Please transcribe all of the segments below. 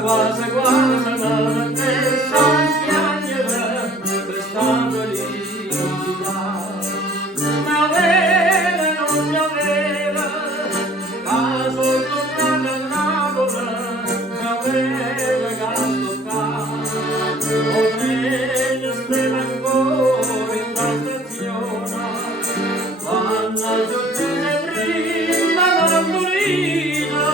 Quasi quasi non ne sa piangere quest'anno lì ma vera non mi aveva caso toccata a Napoli ma vera caso toccata o meglio stava ancora in stazione quando giorni prima bambolina.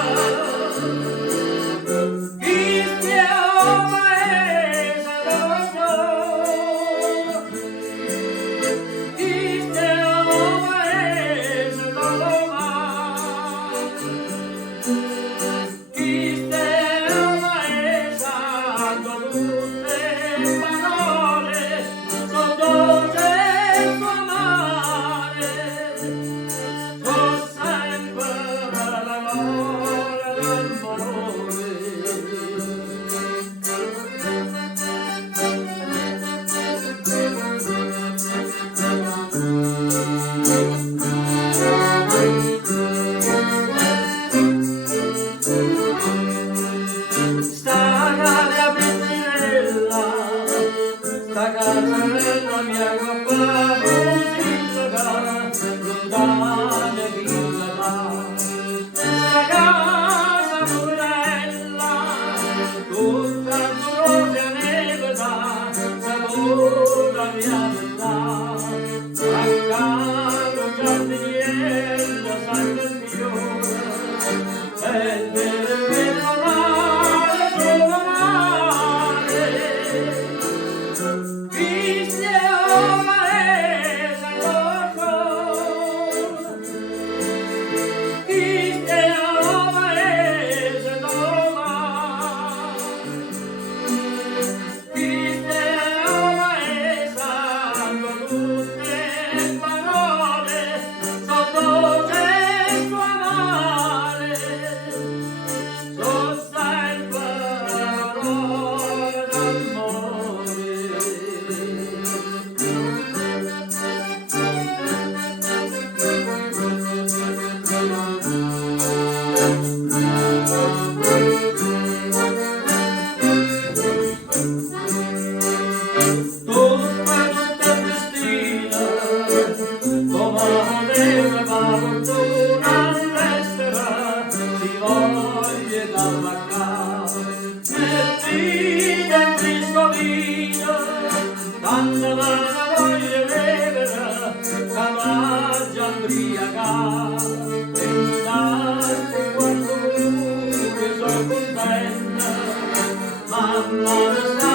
La casa della mia coppa musicale, lontana e villa la casa purella, tutta rosa e neve sapore mia metà, accanto un giardiniere Santa Fiora, e nel mare solo mare. Quando la voglio vedere, la mangia ubriaca, pensate quando sono contenta, mamma